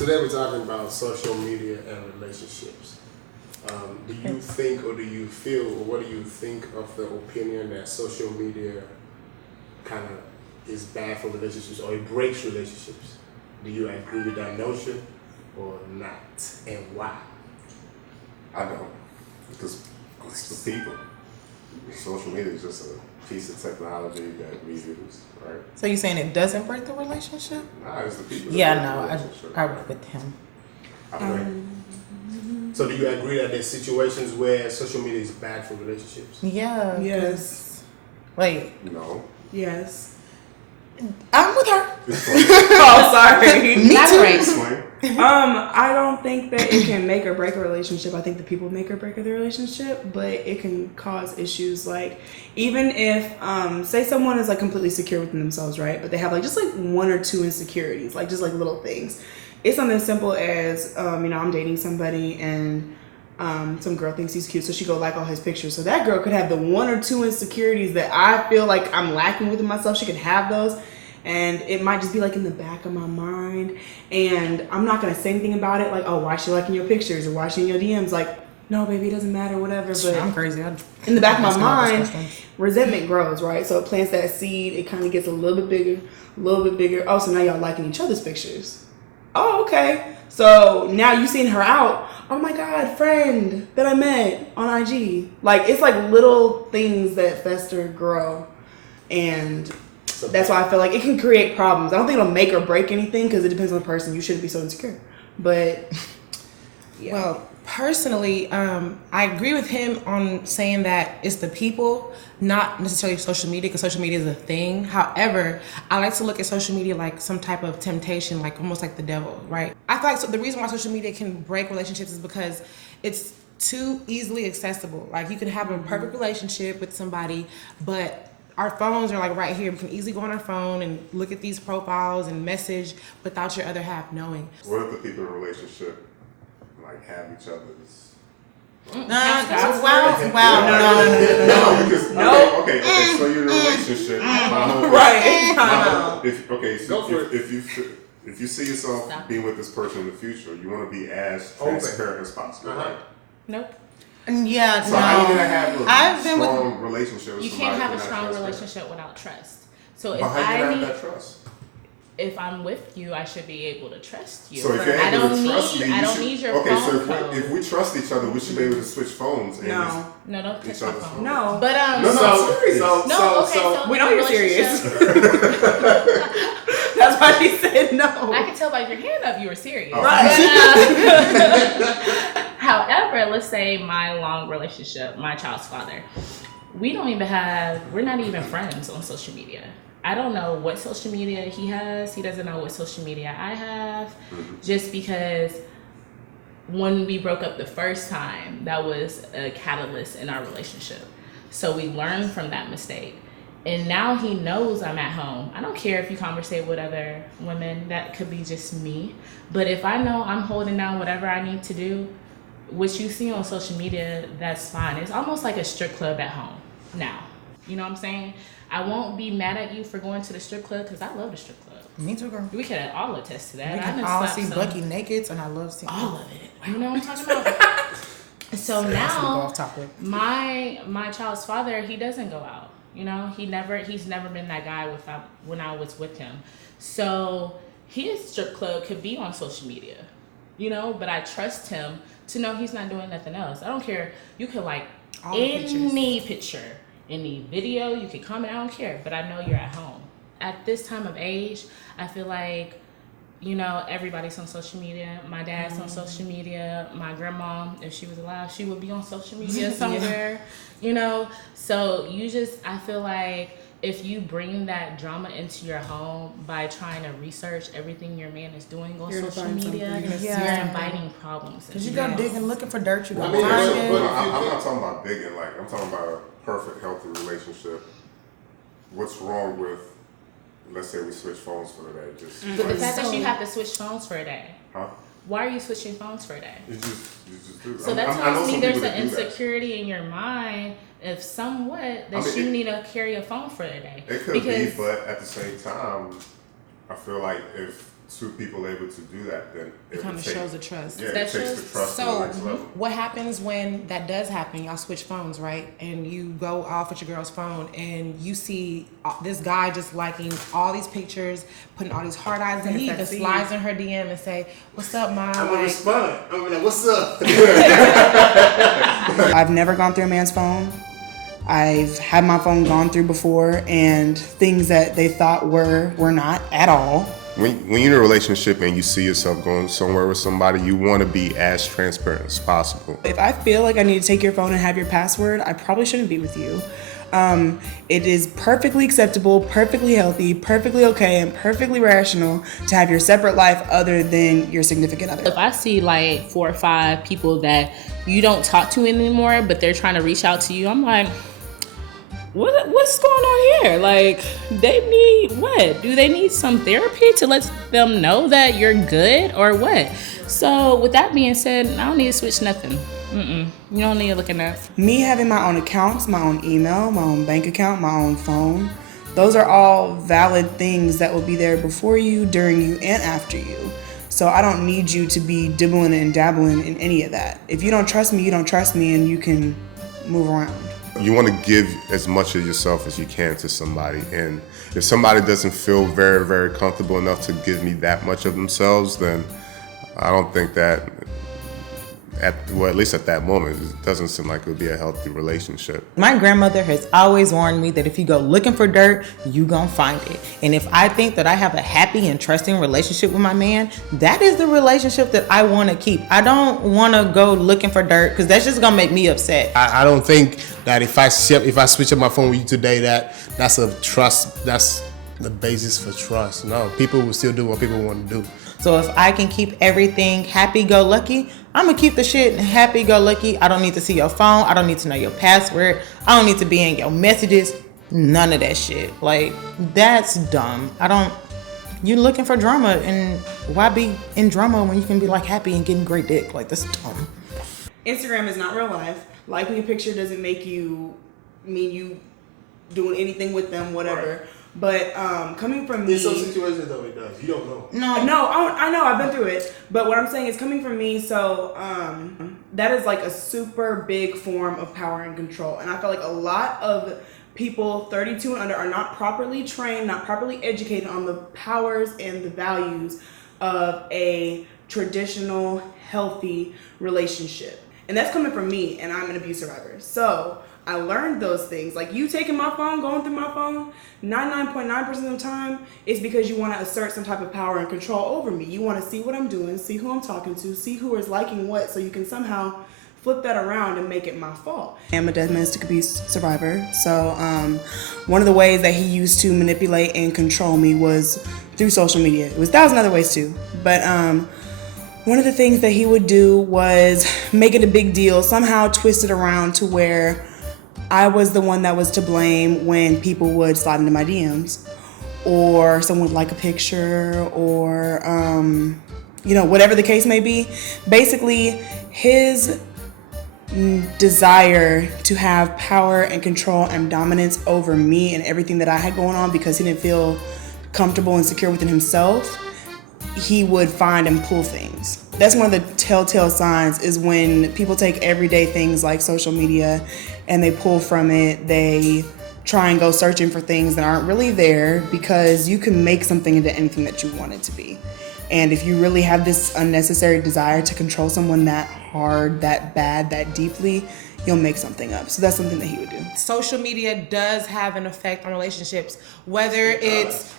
Today we're talking about social media and relationships. Do you think, or do you feel, or what do you think of the opinion that social media kind of is bad for relationships, or it breaks relationships? Do you agree with that notion or not, and why? I don't, because it's the people. Social media is just a piece of technology that we use, right? So you saying it doesn't break the relationship? Nah, it's the people. Yeah, no, I agree with him. So do you agree that there's situations where social media is bad for relationships? Yeah. Yes. Wait. No. Yes. I'm with her. Oh, sorry. Me too. Explain. I don't think that it can make or break a relationship. I think the people make or break the relationship, but it can cause issues. Like, even if, say someone is like completely secure within themselves, right? But they have like just like one or two insecurities, like just like little things. It's something as simple as, I'm dating somebody and some girl thinks he's cute, so she go like all his pictures. So that girl could have the one or two insecurities that I feel like I'm lacking within myself. She could have those, and it might just be like in the back of my mind, and I'm not gonna say anything about it, like, oh, why is she liking your pictures or why is she in your DMs? Like, no, baby, it doesn't matter, whatever. But I'm crazy. in the back of my mind, resentment grows, right? So it plants that seed. It kind of gets a little bit bigger. Oh, so now y'all liking each other's pictures. Oh, okay. So now you seen her out. Oh my God, friend that I met on IG. Like, it's like little things that fester, grow. And that's why I feel like it can create problems. I don't think it'll make or break anything because it depends on the person. You shouldn't be so insecure. But, yeah. Well, personally, I agree with him on saying that it's the people, not necessarily social media, because social media is a thing. However, I like to look at social media like some type of temptation, like almost like the devil, right? I feel like the reason why social media can break relationships is because it's too easily accessible. Like, you can have a perfect relationship with somebody, but our phones are like right here. We can easily go on our phone and look at these profiles and message without your other half knowing. What if the people in a relationship like have each other's? No. Because, okay. So you're in a relationship. Right. If you see yourself being with this person in the future, you want to be as transparent as possible, right? Nope. Yeah, so how you gonna have I've been strong relationship with you somebody? can't have a strong relationship without trust. So if how you gonna have that trust? If I'm with you, I should be able to trust you. So if you're able to trust me, I don't need your phone code. If we trust each other, we should be able to switch phones. And no, don't touch my phone. No, but so we know you're serious. That's why she said no. I can tell by your hand up you were serious. Oh. Right. But, however, let's say my long relationship, my child's father, we're not even friends on social media. I don't know what social media he has. He doesn't know what social media I have. Just because when we broke up the first time, that was a catalyst in our relationship. So we learned from that mistake. And now he knows I'm at home. I don't care if you conversate with other women. That could be just me. But if I know I'm holding down whatever I need to do, what you see on social media, that's fine. It's almost like a strip club at home now. You know what I'm saying? I won't be mad at you for going to the strip club because I love the strip club. Me too, girl. We can all attest to that. We can all see Bucky naked, and I love seeing all of it. You know what I'm talking about? So now, my child's father, he doesn't go out. You know, he's never been that guy when I was with him. So his strip club could be on social media, you know, but I trust him to know he's not doing nothing else. I don't care. You could like all any picture, any video, you could comment, I don't care, but I know you're at home. At this time of age, I feel like, you know, everybody's on social media. My dad's on social media. My grandma, if she was alive, she would be on social media somewhere, you know? So I feel like if you bring that drama into your home by trying to research everything your man is doing on social media, you're inviting problems. Because you go digging, looking for dirt, you go find it. I'm not talking about digging, like, I'm talking about a perfect, healthy relationship. What's wrong with, let's say we switch phones for a day? But the fact that you have to switch phones for a day. Huh? Why are you switching phones for a day? You just do. So that tells me there's an insecurity in your mind, if somewhat, that you need to carry a phone for a day. It could be, but at the same time, I feel like if two people able to do that, then It kind of shows the trust. Yeah, it That takes the shows- trust to the So next level. what happens when that does happen? Y'all switch phones, right? And you go off with your girl's phone and you see this guy just liking all these pictures, putting all these hard eyes, and he even slides in her DM and say, "What's up, mom?" I'm gonna respond. I'm gonna, "What's up?" I've never gone through a man's phone. I've had my phone gone through before, and things that they thought were not at all. When you're in a relationship and you see yourself going somewhere with somebody, you want to be as transparent as possible. If I feel like I need to take your phone and have your password, I probably shouldn't be with you. It is perfectly acceptable, perfectly healthy, perfectly okay, and perfectly rational to have your separate life other than your significant other. If I see like 4 or 5 people that you don't talk to anymore, but they're trying to reach out to you, I'm like, what's going on here? Like, they need what? Do they need some therapy to let them know that you're good or what? So with that being said, I don't need to switch nothing. You don't need to look at that. Me having my own accounts, my own email, my own bank account, my own phone, those are all valid things that will be there before you, during you, and after you. So I don't need you to be dibbling and dabbling in any of that. If you don't trust me, you don't trust me, and you can move around. You want to give as much of yourself as you can to somebody, and if somebody doesn't feel very, very comfortable enough to give me that much of themselves, then I don't think that, at least at that moment, it doesn't seem like it would be a healthy relationship. My grandmother has always warned me that if you go looking for dirt, you gonna find it. And if I think that I have a happy and trusting relationship with my man, that is the relationship that I want to keep. I don't want to go looking for dirt because that's just gonna make me upset. I don't think that if I switch up my phone with you today, that's a trust. That's the basis for trust. No, people will still do what people want to do. So if I can keep everything happy-go-lucky, I'm gonna keep the shit happy-go-lucky. I don't need to see your phone. I don't need to know your password. I don't need to be in your messages. None of that shit. Like, that's dumb. You're looking for drama, and why be in drama when you can be like happy and getting great dick? Like, that's dumb. Instagram is not real life. Liking a picture doesn't make you mean you doing anything with them, whatever. Right. But coming from me, in some situations though it does. You don't know. No, I know. I've been through it. But what I'm saying is coming from me. So that is like a super big form of power and control. And I feel like a lot of people 32 and under are not properly trained, not properly educated on the powers and the values of a traditional, healthy relationship. And that's coming from me, and I'm an abuse survivor. So I learned those things. Like, you taking my phone, going through my phone, 99.9% of the time is because you want to assert some type of power and control over me. You want to see what I'm doing, see who I'm talking to, see who is liking what, so you can somehow flip that around and make it my fault. I'm a domestic abuse survivor. So one of the ways that he used to manipulate and control me was through social media. It was 1,000 other ways too. But one of the things that he would do was make it a big deal, somehow twist it around to where I was the one that was to blame when people would slide into my DMs, or someone would like a picture, or whatever the case may be. Basically, his desire to have power and control and dominance over me and everything that I had going on, because he didn't feel comfortable and secure within himself, he would find and pull things. That's one of the telltale signs, is when people take everyday things like social media and they pull from it. They try and go searching for things that aren't really there, because you can make something into anything that you want it to be. And if you really have this unnecessary desire to control someone that hard, that bad, that deeply, you'll make something up. So that's something that he would do. Social media does have an effect on relationships, whether it's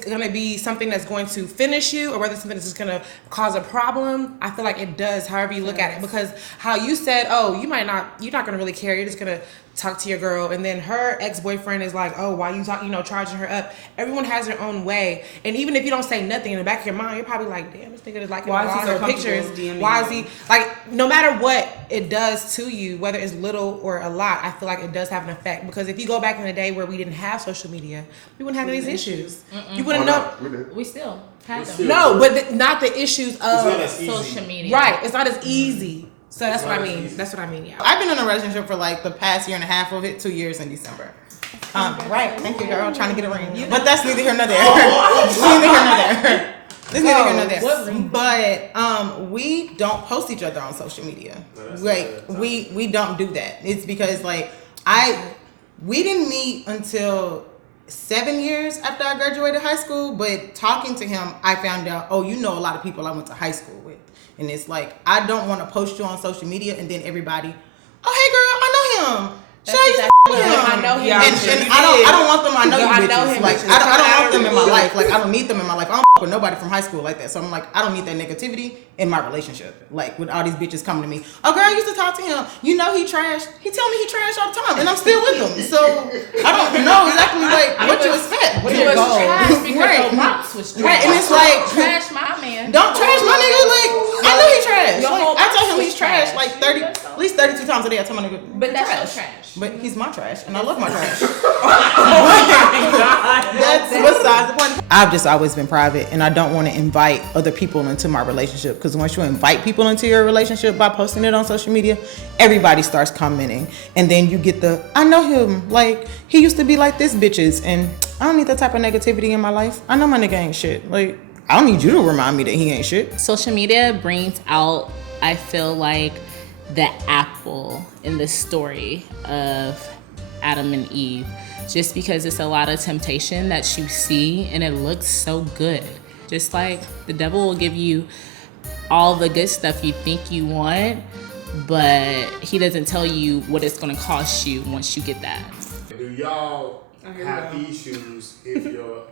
going to be something that's going to finish you or whether it's something that's just going to cause a problem. I feel like it does, however you look at it, because how you said, you're not going to really care. You're just going to talk to your girl, and then her ex-boyfriend is like, why you charging her up? Everyone has their own way, and even if you don't say nothing, in the back of your mind, you're probably like, damn, this nigga is liking all her pictures. Why is he like? No matter what it does to you, whether it's little or a lot, I feel like it does have an effect, because if you go back in the day where we didn't have social media, we wouldn't have these issues. You wouldn't know. We still have them. No, but not the issues of social media. Right, it's not as easy. So that's what I mean. Easy. That's what I mean, yeah. I've been in a relationship for like the past year and a half of it, 2 years in December. Right, thank you, girl. I'm trying to get a ring. But that's neither here nor there. Neither here nor there. This neither here nor there. But we don't post each other on social media. Like we don't do that. It's because like we didn't meet until 7 years after I graduated high school. But talking to him, I found out, oh, you know a lot of people I went to high school with, and it's like I don't want to post you on social media and then everybody, oh hey girl, I know him. Show you I know him. Yeah, and I don't want them. I know you bitches. know him. Like I don't want them in my life. Like I don't need them in my life. I don't with nobody from high school like that. So I'm like, I don't need that negativity in my relationship. Like with all these bitches coming to me. Oh girl, I used to talk to him. You know he trash. He tell me he trash all the time, and I'm still with him. So I don't know exactly like what you expect. He was trash because your pops was trash. Right, and it's like trash my man. Don't trash my nigga. Like I know he trash. Like, I tell him he's trash like 30, at least 32 times a day. I tell my nigga, but that's trash. your trash. But he's my trash, and I love my trash. That's besides the point. I've just always been private, and I don't want to invite other people into my relationship, because once you invite people into your relationship by posting it on social media, everybody starts commenting, and then you get the, I know him, like he used to be like this bitches, and I don't need that type of negativity in my life. I know my nigga ain't shit. Like I don't need you to remind me that he ain't shit. Social media brings out, I feel like, the apple in the story of Adam and Eve, just because it's a lot of temptation that you see and it looks so good. Just like the devil will give you all the good stuff you think you want, but he doesn't tell you what it's going to cost you once you get that. Do y'all have issues if the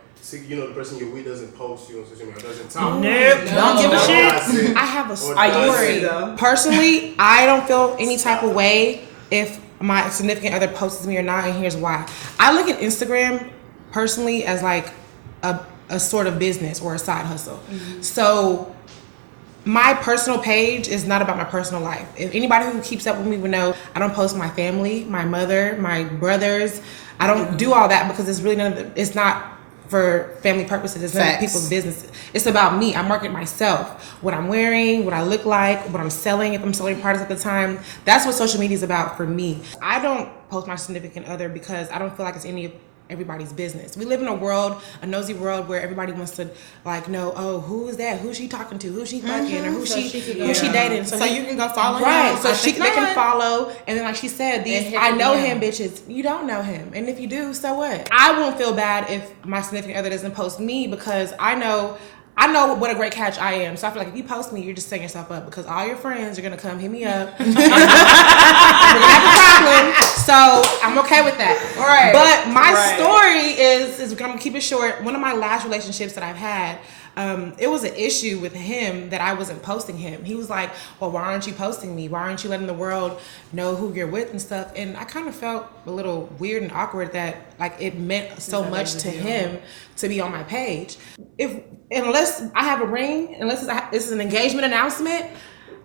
person you're with doesn't post you on social media, doesn't talk? Nope. Don't give a shit. I have a story. Personally, I don't feel any type of way if my significant other posts me or not, and here's why. I look at Instagram personally as like a sort of business or a side hustle. Mm-hmm. So my personal page is not about my personal life. If anybody who keeps up with me would know, I don't post my family, my mother, my brothers. I don't do all that because it's really it's not for family purposes. It's none of people's business. It's about me. I market myself. What I'm wearing, what I look like, what I'm selling, if I'm selling products at the time. That's what social media is about for me. I don't post my significant other because I don't feel like it's any of everybody's business. We live in a nosy world where everybody wants to like know, oh, who is that? Who's she talking to? Who's she fucking? Or who's she dating? So you can go follow him. Right. So they can follow. And then like she said, I know him bitches. You don't know him. And if you do, so what? I won't feel bad if my significant other doesn't post me because I know what a great catch I am. So I feel like if you post me, you're just setting yourself up because all your friends are gonna come hit me up. We're gonna have a problem. So I'm okay with that. All right. But my story is I'm gonna keep it short. One of my last relationships that I've had, it was an issue with him that I wasn't posting him. He was like, well, why aren't you posting me? Why aren't you letting the world know who you're with and stuff? And I kind of felt a little weird and awkward that like it meant so much to him to be on my page. Unless I have a ring, unless it's an engagement announcement,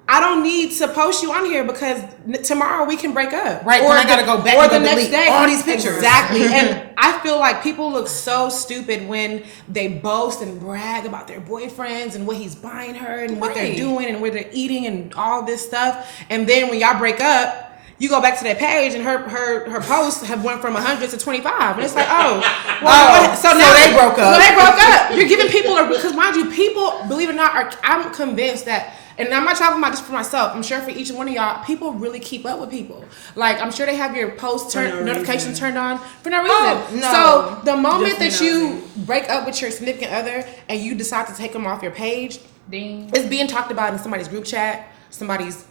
I don't need to post you on here because tomorrow we can break up. Right, or I gotta go back and delete all these pictures. Exactly. And I feel like people look so stupid when they boast and brag about their boyfriends and what he's buying her and what they're doing and where they're eating and all this stuff. And then when y'all break up, you go back to that page and her posts have went from 100 to 25. And it's like, so now they broke up. So they broke up. You're giving people, because mind you, people, believe it or not, I'm convinced that, and I'm not talking about this for myself, I'm sure for each one of y'all, people really keep up with people. Like, I'm sure they have your post notifications turned on for no reason. Oh, no. So the moment that you break up with your significant other and you decide to take them off your page, it's being talked about in somebody's group chat, somebody's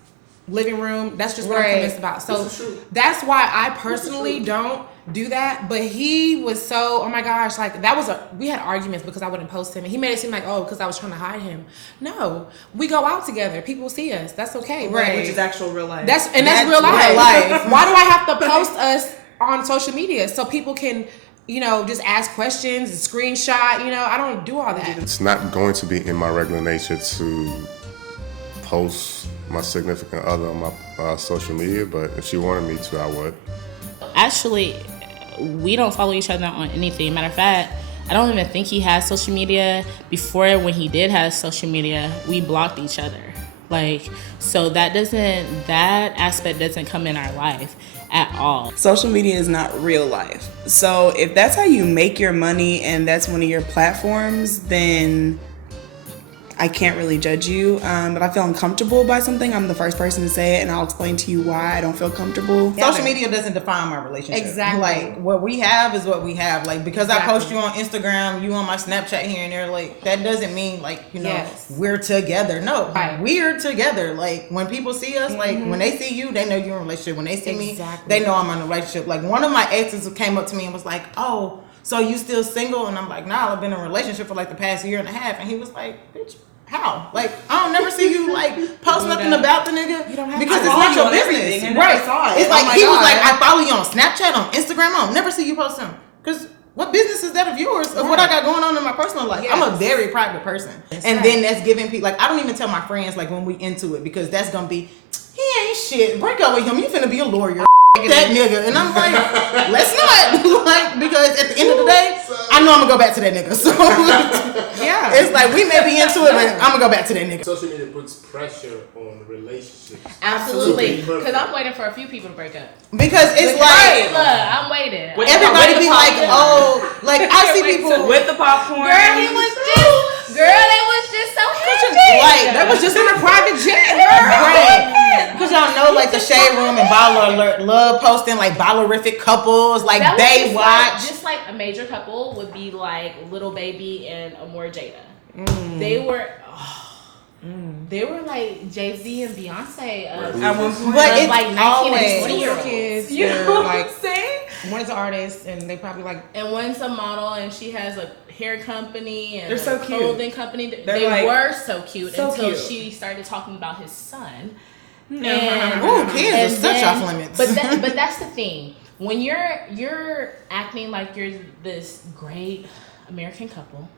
living room. That's just what I'm convinced about. So that's why I personally don't do that. But he was so, oh my gosh, like we had arguments because I wouldn't post him, and he made it seem like, oh, because I was trying to hide him. No, we go out together. People see us. That's okay. Right, which is actual real life. That's real life. Why do I have to post us on social media so people can, just ask questions, screenshot? I don't do all that. It's not going to be in my regular nature to post my significant other on my social media, but if she wanted me to, I would. Actually, we don't follow each other on anything. Matter of fact, I don't even think he has social media. Before, when he did have social media, we blocked each other. So that aspect doesn't come in our life at all. Social media is not real life. So if that's how you make your money and that's one of your platforms, then I can't really judge you. If I feel uncomfortable by something, I'm the first person to say it, and I'll explain to you why I don't feel comfortable. Social media doesn't define my relationship. Exactly. Like, what we have is what we have. Like, because Exactly. I post you on Instagram, you on my Snapchat here and there, like, that doesn't mean, like, you know, Yes. we're together. No, Right. we're together. Like, when people see us, like, when they see you, they know you're in a relationship. When they see me, Exactly. they know I'm in a relationship. Like, one of my exes came up to me and was like, oh, so you still single? And I'm like, nah, I've been in a relationship for, like, the past year and a half. And he was like, bitch, how? Like, I don't never see you, like, post nothing about the nigga. You don't have because to. it's I not follow your you on business. everything, and Right. I saw it. It's like, Oh my he was God. like, I follow you on Snapchat, on Instagram. I don't never see you post him. Because what business is that of yours of what I got going on in my personal life? I'm a Yes. very private person. And right. then that's giving people, like, I don't even tell my friends, like, when we into it, because that's going to be, he ain't shit. Break up with him. You finna be a lawyer. That nigga. And I'm like, let's not. Like, because at the end of the day, I know I'm going to go back to that nigga. So, Yeah. it's like, we may be into it, but I'm going to go back to that nigga. Social media puts pressure on relationships. Absolutely. To be perfect. Because I'm waiting for a few people to break up. Because it's like, Look, I'm waiting. everybody be like, oh, like, I see people. With the popcorn. Girl, they was just so happy. Like, that was just in a private jet. Right. Because y'all know, like, the Shade Room and Baller Alert love posting, like, ballerific couples. Like, That was they just watch. Like, just like a major couple would be like Little Baby and Amor Jada. They were. They were like Jay-Z and Beyonce. At one point. But it's like 19 always and 20 year Little olds. kids, You they're know what like, I'm saying? one is an artist, and they probably like, And one's a model, and she has a hair company and They're so a cute. clothing company. They're They like- were so cute so until cute. she started talking about his son. Ooh, kids are such then- off limits. But that's the thing. When you're acting like you're this great American couple,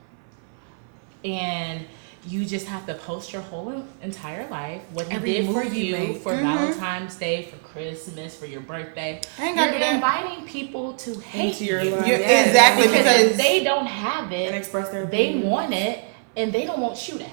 and you just have to post your whole entire life, what he Every did for move you you, make. for Valentine's Day, for Christmas, for your birthday. I ain't gotta You're do that. inviting people to hate Into your you. life. You're- exactly, because they don't have And it. express their They opinions. want it, and they don't want you to have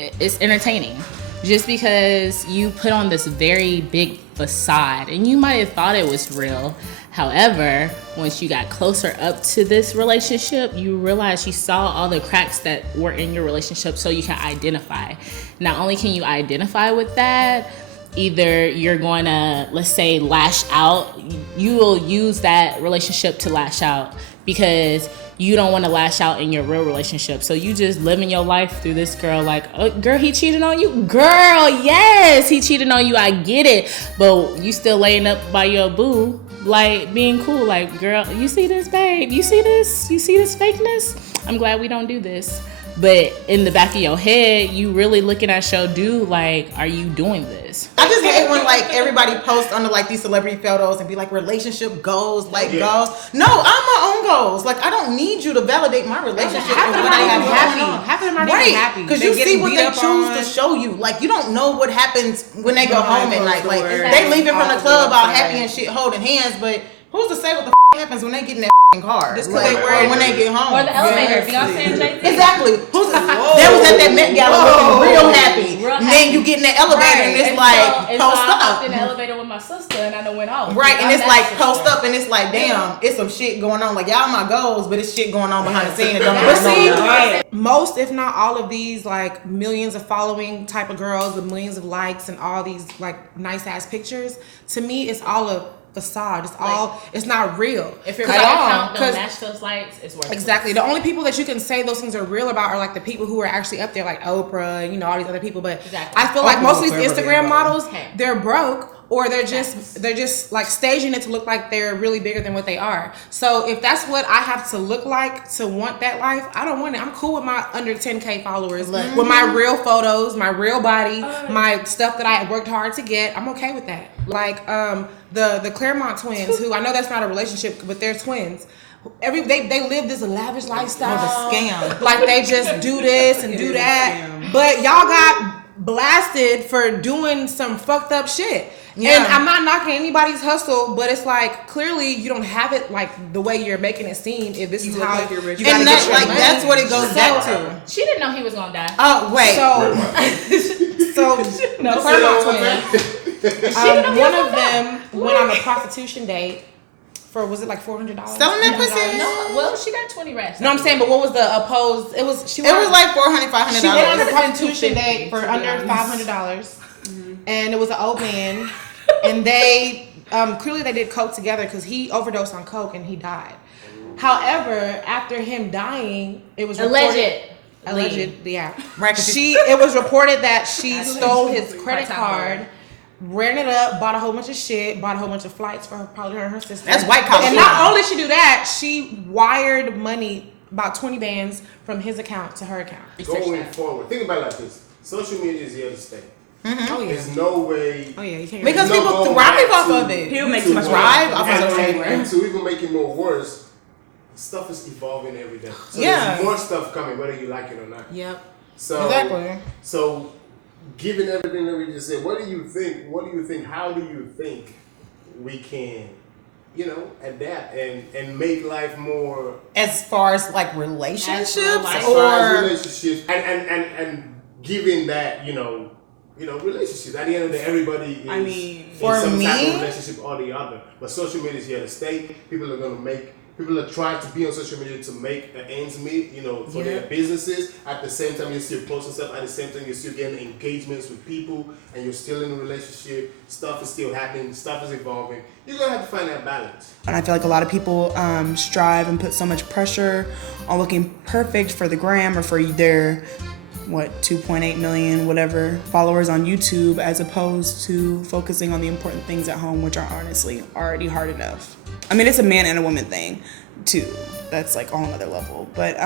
it. It's entertaining. Just because you put on this very big facade, and you might have thought it was real. However, once you got closer up to this relationship, you realize you saw all the cracks that were in your relationship, so you can identify. Not only can you identify with that, either you're going to, let's say, lash out. You will use that relationship to lash out because you don't want to lash out in your real relationship. So you just living your life through this girl like, oh, girl, he cheated on you? Girl, yes, he cheated on you. I get it. But you still laying up by your boo, like being cool. Like, girl, you see this, babe? You see this? You see this fakeness? I'm glad we don't do this. But in the back of your head, you really looking at your dude like, are you doing this? I just hate when, like, everybody posts under, like, these celebrity photos and be like, relationship goals, like, goals. No, I'm my own goals. Like, I don't need you to validate my relationship Half and of them what I aren't have even going happy. on. Half of them aren't even happy. Because They're you see getting what beat they up choose on. to show you. Like, you don't know what happens when they go Behind home at night. closed Like, doors. they leaving from the club all happy Right. and shit, holding hands, but who's to say what the happens when they get in that car? Just 'cause Like, they wear or when they get home. Or the elevator, Yes. Beyonce and Jay-Z. Exactly. Who's they was at that Met Gala looking real happy. Real And happy. then you get in the elevator and it's like and post so I up. hopped in the elevator with my sister and I done went off. Right, and I'm it's that like sister. post up and it's like, damn, it's some shit going on. Like, y'all my goals, but it's shit going on behind the scene that don't But see, even know. most, if not all of these, like, millions of following type of girls with millions of likes and all these, like, nice ass pictures, to me, it's all a facade. It's all, it's not real. If your At bank all. account don't 'Cause- match those likes, it's worth Exactly. The only people that you can say those things are real about are like the people who are actually up there, like Oprah and, you know, all these other people. But Exactly. I feel like Oprah most of these will forever be Instagram a models, Okay. they're broke or they're just like staging it to look like they're really bigger than what they are. So if that's what I have to look like to want that life, I don't want it. I'm cool with my under 10K followers, with my real photos, my real body, my stuff that I worked hard to get. I'm okay with that. Like the Claremont twins, who I know that's not a relationship, but they're twins. They live this lavish lifestyle. Oh, the scam. Like they just do this and do that. But y'all got blasted for doing some fucked up shit. Yeah. And I'm not knocking anybody's hustle, but it's like clearly you don't have it like the way you're making it seem. If this is look how like you're rich. you gotta And get that, your like, money. that's what it goes back to. She didn't know he was gonna die. Oh, wait. So the Claremont twins. One of them went on a prostitution date for, was it like $400? Selling that pussy? No, well, she got 20 racks. No, I'm saying, but what was the opposed? It was like $400, $500. She went on a $500. prostitution date for under $500, and it was an old man, and they clearly they did coke together because he overdosed on coke and he died. However, after him dying, it was reported, allegedly, yeah. It was reported that she stole his credit card, ran it up, bought a whole bunch of shit, bought a whole bunch of flights for probably her and her sister. That's white collar. And not only she do that, she wired money, about 20 bands from his account to her account. Going forward, think about it like this: social media is here to stay. Mm-hmm. Oh yeah. There's no way. Oh yeah, you can't. Because people thrive off of it. People make too much thrive off of social media. And to even make it more worse, stuff is evolving every day. So there's more stuff coming, whether you like it or not. Yep. So exactly. So, given everything that we just said, what do you think? How do you think we can, adapt and make life more? As far as like relationships, relationships, and giving that, relationships. At the end of the day, everybody is in some type of relationship or the other. But social media is here to stay. People are trying to be on social media to make ends meet, for their businesses. At the same time, you're still posting stuff. At the same time, you're still getting engagements with people, and you're still in a relationship. Stuff is still happening. Stuff is evolving. You're gonna have to find that balance. And I feel like a lot of people strive and put so much pressure on looking perfect for the gram or for their 2.8 million whatever followers on YouTube, as opposed to focusing on the important things at home, which are honestly already hard enough. I mean, it's a man and a woman thing too. That's like a whole other level. But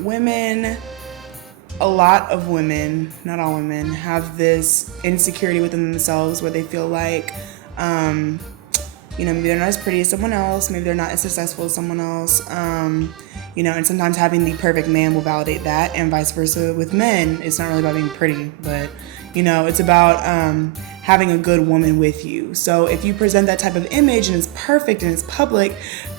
women, a lot of women, not all women, have this insecurity within themselves where they feel like maybe they're not as pretty as someone else, maybe they're not as successful as someone else, and sometimes having the perfect man will validate that, and vice versa with men. It's not really about being pretty, but it's about having a good woman with you. So if you present that type of image and it's perfect and it's public,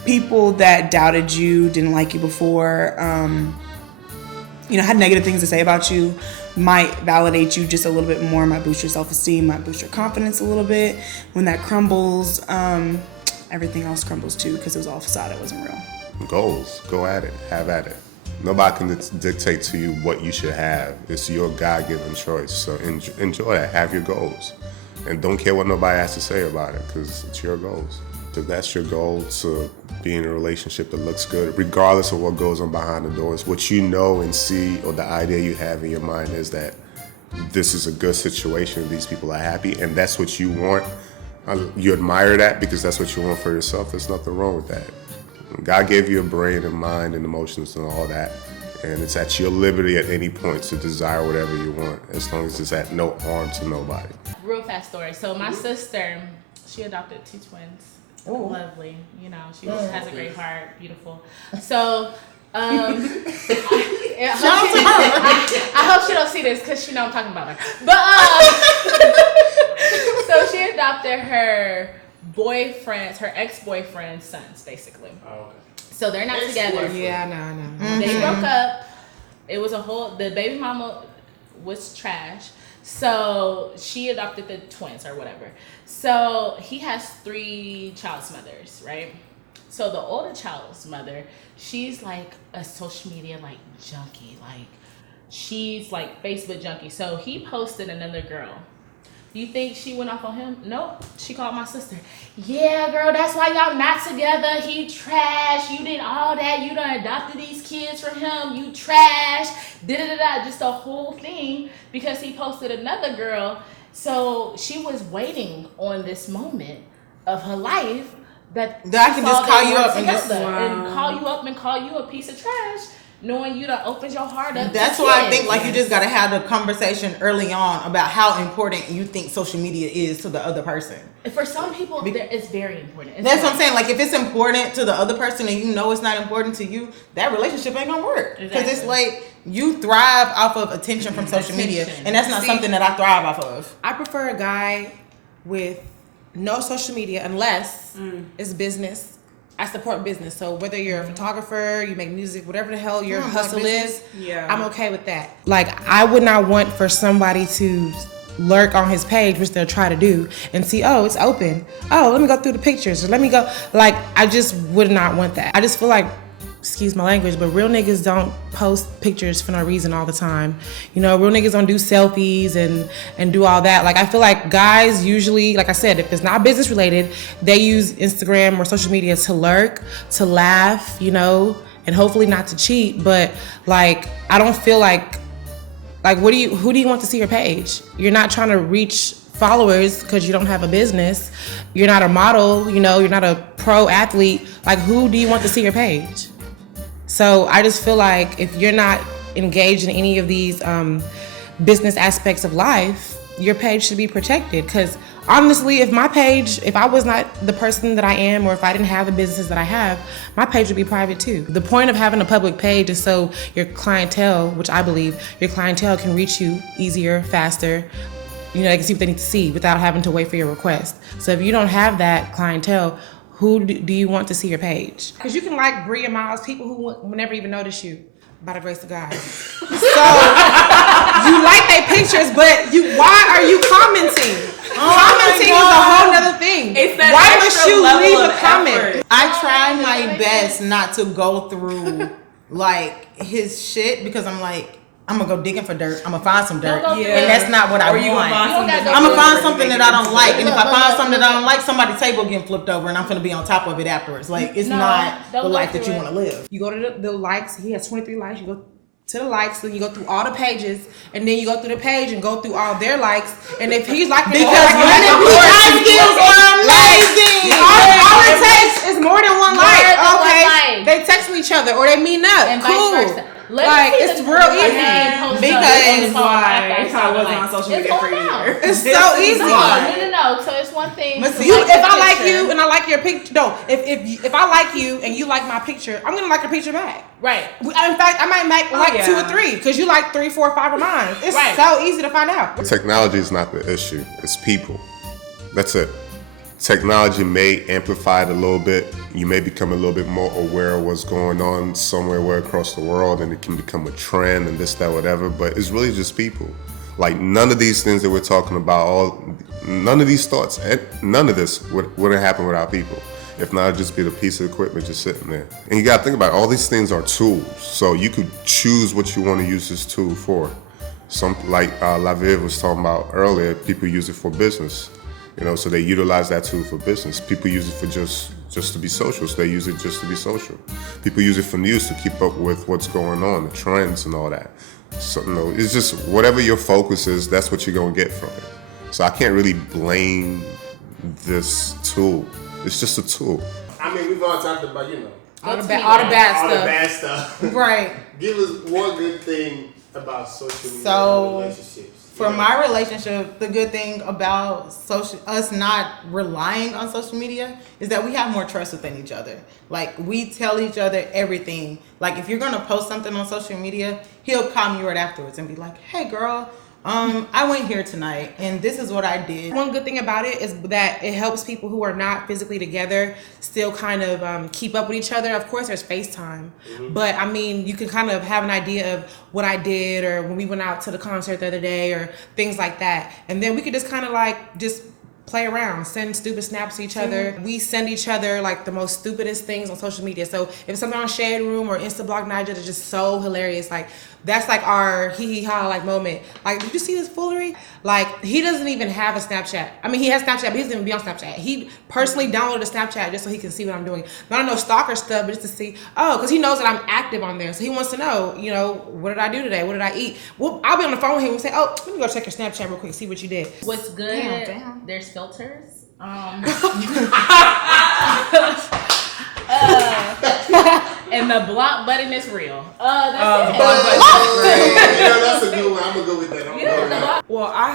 people that doubted you, didn't like you before, had negative things to say about you, might validate you just a little bit more, might boost your self-esteem, might boost your confidence a little bit. When that crumbles, everything else crumbles too, because it was all facade, it wasn't real. Goals, go at it, have at it. Nobody can dictate to you what you should have. It's your God-given choice. So enjoy that, have your goals. And don't care what nobody has to say about it, because it's your goals. If that's your goal, to be in a relationship that looks good, regardless of what goes on behind the doors, what you know and see, or the idea you have in your mind is that this is a good situation, these people are happy, and that's what you want. You admire that because that's what you want for yourself. There's nothing wrong with that. God gave you a brain and mind and emotions and all that, and it's at your liberty at any point to desire whatever you want, as long as it's at no harm to nobody. Real fast story. So my sister, she adopted 2 twins. Ooh. Lovely. She has a great heart. Beautiful. So I hope she don't see this because she know I'm talking about her. But so she adopted her ex-boyfriend's sons, basically. Oh, okay. So they're not together. Yeah, no. Mm-hmm. They broke up. It was the baby mama was trash. So she adopted the twins or whatever. So he has 3 child's mothers, right? So the older child's mother, she's like a social media junkie. She's like Facebook junkie. So he posted another girl. You think she went off on him? Nope. She called my sister. Yeah, girl, that's why y'all not together. He trash. You did all that. You done adopted these kids from him. You trash. Da-da-da-da. Just the whole thing because he posted another girl. So she was waiting on this moment of her life that I can just call you up and call you a piece of trash. Knowing you done opened your heart up. That's why I think you just gotta have the conversation early on about how important you think social media is to the other person. For some people, it's very important. That's what I'm saying. If it's important to the other person and you know it's not important to you, that relationship ain't gonna work. Because it's you thrive off of attention from social media, and that's not something that I thrive off of. I prefer a guy with no social media unless it's business. I support business. So whether you're a photographer, you make music, whatever the hell your hustle is, I'm okay with that. I would not want for somebody to lurk on his page, which they'll try to do, and see, oh, it's open. Oh, let me go through the pictures. Or let me go. Like, I just would not want that. I just feel like, excuse my language, but real niggas don't post pictures for no reason all the time. You know, real niggas don't do selfies and do all that. Like, I feel like guys usually, like I said, if it's not business related, they use Instagram or social media to lurk, to laugh, you know, and hopefully not to cheat. But like, I don't feel like who do you want to see your page? You're not trying to reach followers because you don't have a business. You're not a model, you know, you're not a pro athlete. Like, who do you want to see your page? So I just feel like if you're not engaged in any of these business aspects of life, your page should be protected. Because honestly, if I was not the person that I am, or if I didn't have the businesses that I have, my page would be private too. The point of having a public page is so your clientele, which I believe your clientele can reach you easier, faster. You know, they can see what they need to see without having to wait for your request. So if you don't have that clientele, who do you want to see your page? Because you can like Bria Miles, people who will never even notice you, by the grace of God. So you like their pictures, but why are you commenting? Commenting is a whole nother thing. Why must you leave a comment? I try my best not to go through like his shit, because I'm like, I'm gonna go digging for dirt. I'm gonna find some dirt, and that's not what I want. I'm gonna find something that I don't like, and if I find something that I don't like, somebody's table getting flipped over, and I'm gonna be on top of it afterwards. Like, it's not the life that you want to live. You go to the likes. He has 23 likes. You go to the likes, then you go through all the pages, and then you go through the page and go through all their likes. And if he's like, because women skills are amazing. All it takes is more than one like. Okay, they texting each other or they meet up. And cool. vice versa. Like, it's real easy. Because why I wasn't on social media for years. It's so easy. No. So it's one thing. If I like you and I like your picture, if I like you and you like my picture, I'm gonna like your picture back. Right. In fact, I might like 2 or 3 because you like 3, 4, 5 of mine. It's so easy to find out. Technology is not the issue. It's people. That's it. Technology may amplify it a little bit. You may become a little bit more aware of what's going on somewhere across the world, and it can become a trend and this, that, whatever. But it's really just people. Like, none of these things that we're talking about, none of these thoughts, none of this wouldn't happen without people. If not, it'd just be the piece of equipment just sitting there. And you gotta think about it, all these things are tools. So you could choose what you want to use this tool for. Some, like Laviv was talking about earlier, people use it for business. You know, so they utilize that tool for business. People use it for just to be social, so they use it just to be social. People use it for news to keep up with what's going on, the trends and all that. So, you know, it's just whatever your focus is, that's what you're gonna get from it. So I can't really blame this tool. It's just a tool. I mean, we've all talked about, you know, all the bad stuff. Right. Give us one good thing about social media So, relationships. For my relationship, the good thing about us not relying on social media is that we have more trust within each other. Like, we tell each other everything. Like, if you're gonna post something on social media, he'll call me right afterwards and be like, "Hey, girl, I went here tonight and this is what I did." One good thing about it is that it helps people who are not physically together still kind of keep up with each other. Of course, there's FaceTime, but I mean, you can kind of have an idea of what I did, or when we went out to the concert the other day, or things like that. And then we could just kind of like just play around, send stupid snaps to each other. We send each other like the most stupidest things on social media. So if it's something on Shade Room or Instablog Niger that's just so hilarious, like that's like our hee-hee-ha like moment. Like, did you see this foolery? Like, he doesn't even have a Snapchat. I mean, he has Snapchat, but he doesn't even be on Snapchat. He personally downloaded a Snapchat just so he can see what I'm doing. Not no stalker stuff, but just to see, because he knows that I'm active on there. So he wants to know, you know, what did I do today? What did I eat? Well, I'll be on the phone with him and say, let me go check your Snapchat real quick, see what you did. What's good? Damn. There's filters. And the block button is real. That's it. Yeah, that's a good one. I'm gonna go with that. Well, I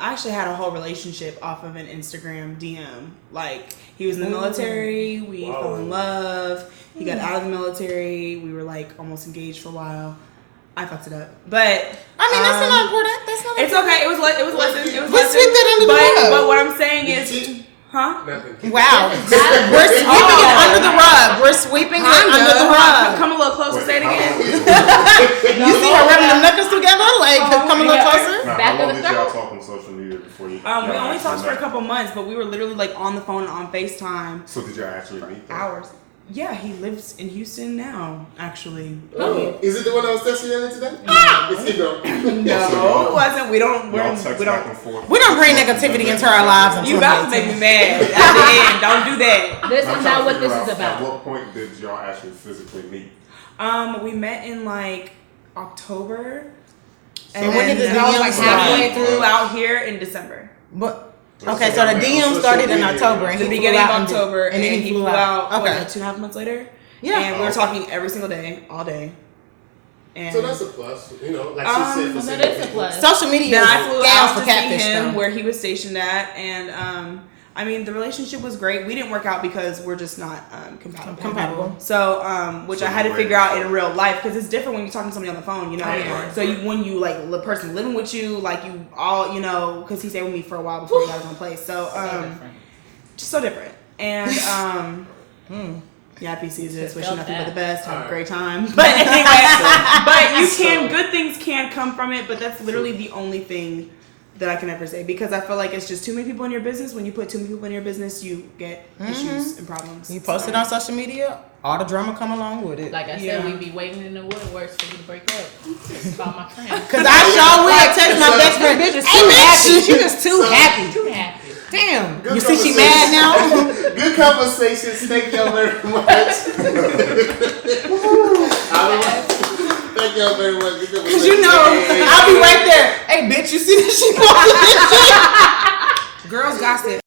actually had a whole relationship off of an Instagram DM. Like, he was in the military. We fell in love. He got out of the military. We were like almost engaged for a while. I fucked it up, but I mean, that's not important. That's not. It's okay. It was lessons. We sweep that under the rug. But what I'm saying is, huh? Wow. We're sweeping it under the rug. We're sweeping it under the rug. Come a little closer. Say it again. You see her rubbing them knuckles together? Like, come a little closer? Now, Back how long of the did y'all throat. talk on social media before you? We only talked for a couple months, but we were literally like on the phone and on FaceTime. So did y'all actually meet? Hours. Yeah, he lives in Houston now, actually. Oh, is it the one that was texting you today? It's he though. No, it wasn't. We don't Back and forth. We don't bring negativity into our lives. You about to make me mad at the end. Don't do that. This I'm is trying not to what figure this out, is about. At what point did y'all actually physically meet? We met in like October. And when did the then DMs like start? halfway through out here in December. But okay, so the DM started in October, and The he beginning flew of out October, and then he flew out. what, Okay, like 2.5 months later. Yeah. And we were talking every single day, all day. And So that's a plus, you know, like she said. For That is a plus. social media then is I flew scams out for to see catfish. him Though. where he was stationed at, and I mean the relationship was great. We didn't work out because we're just not compatible. So which So I had to you figure out waited, in real life because it's different when you're talking to somebody on the phone, you know. Right. So when you like the person living with you, like you all, you know, because he stayed with me for a while before he got his own place. So just so different. And yeah, happy seasons. Wishing nothing but the best. Have a great time. But anyway, good things can come from it. But that's literally the only thing that I can ever say, because I feel like it's just too many people in your business. When you put too many people in your business, you get issues and problems. You post it on social media, all the drama come along with it. Like I said, we be waiting in the woodworks for you to break up. It's about my friend. Cause I sure will text my best friend. Bitch is too happy. She just too happy. Too happy. Damn. Good You see she mad now? Good conversations. Thank y'all very much. Thank y'all very much. Cause you know, I'll be right there. Hey bitch, you see that she posted this shit? Girls gossip.